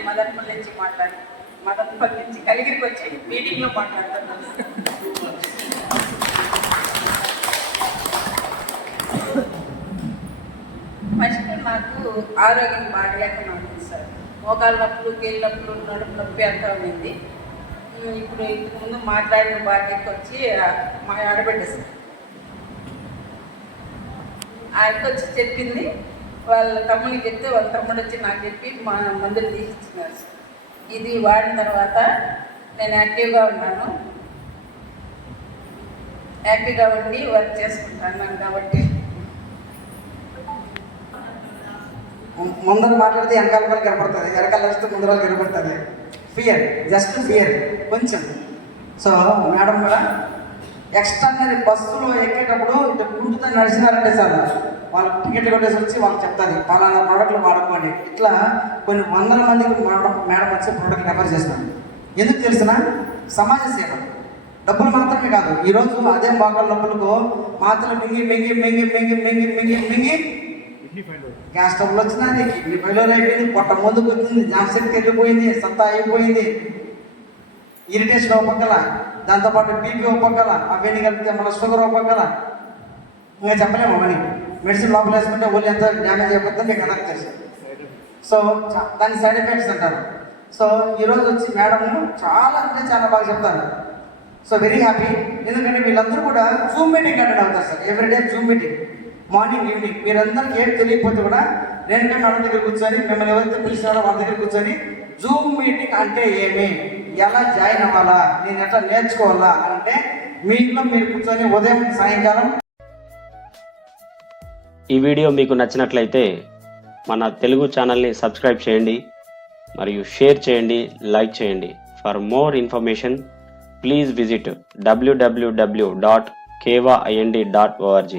నేను మదనపల్లి నుంచి మదనపల్లి నుంచి కలిగిరికి వచ్చి మీటింగ్లో మాట్లాడుతున్నాను. ఫస్ట్ నాకు ఆరోగ్యం బాగలేకుండా ఉంది సార్. మోకాలు నొప్పులు, కీళ్ళ నొప్పులు, నడుపు నొప్పి అంతా ఉండింది. ఇప్పుడు ఇంతకుముందు మాట్లాడిన బాధ్యతకి వచ్చి మా ఆడబిడ్డ సార్ ఆయనకు వచ్చి చెప్పింది. వాళ్ళ తమ్ముడికి చెప్తే వాళ్ళ తమ్ముడు వచ్చి నాకు చెప్పి మా మందులు తీసిచ్చినారు. ఇది వాడిన తర్వాత నేను యాక్టివ్గా ఉన్నాను. యాక్టివ్గా ఉండి వర్క్ చేసుకుంటున్నాను కాబట్టి. ముందర మాట్లాడితే వెనకాల వాళ్ళు కనపడుతుంది, వెనకాల వస్తే ముందర వాళ్ళు కనపడుతుంది. ఫియర్, జస్ట్ ఫియర్ కొంచెం. సో మేడం కూడా ఎక్స్టర్నరీ బస్సులో ఎక్కేటప్పుడు ఇట్లా గుంటుతో నడిచినారంటే సార్ వాళ్ళకి టికెట్ కొట్టేసి వచ్చి వాళ్ళకి చెప్తారు పలానా ప్రోడక్ట్లు వాడుకోండి. ఇట్లా కొన్ని వందల మందికి మేడం వచ్చి ప్రోడక్ట్ రెఫర్ చేసినారు. ఎందుకు తెలిసిన సమాజ సేవ. డబ్బులు మాత్రమే కాదు, ఈరోజు అదే మోకాళ్ళ నొప్పులకు మాత్రలు మింగి మింగి మింగి మింగి మింగి మింగి మింగి గ్యాస్ ట్రబుల్ వచ్చినది, కిడ్నీ ఫెయిల్యూర్ అయిపోయింది, పొట్ట ముందుకు వచ్చింది, జ్ఞాపశక్తి వెళ్ళిపోయింది, సత్తా అయిపోయింది, ఇరిటేషన్ ఒప్పగల, దాంతోపాటు బీపీ ఒప్పగల, అవన్నీ కలిపితే మన షుగర్ ఒప్పగల, ఇంకా చెప్పలేము. మనీ మెడిసిన్ లోపల వేసుకుంటే ఒళ్ళు ఎంత డ్యామేజ్ అయిపోతుందో మీకు అందరికి తెలుసు. సో దాని సైడ్ ఎఫెక్ట్స్ అంటారు. సో ఈరోజు వచ్చి మేడం చాలా అంటే చాలా బాగా చెప్తారు. So very happy. ఎందుకంటే వీళ్ళందరూ కూడా జూమ్ మీటింగ్ అటెండ్ అవుతారు sir. Everyday Zoom meeting, morning evening. మీరందరికీ ఏం తెలియకపోతే కూడా రెండే మేడం దగ్గర కూర్చొని మిమ్మల్ని ఎవరైతే పిలిచినారో వాళ్ళ దగ్గర కూర్చొని జూమ్ మీటింగ్ అంటే ఏమి, ఎలా జాయిన్ అవ్వాలా, నేను ఎట్లా నేర్చుకోవాలా అంటే మీ ఇంట్లో మీరు కూర్చొని ఉదయం సాయంకాలం. ఈ వీడియో మీకు నచ్చినట్లయితే మన తెలుగు ఛానల్ని సబ్స్క్రైబ్ చేయండి మరియు షేర్ చేయండి, లైక్ చేయండి. For more information please visit www.kevaind.org.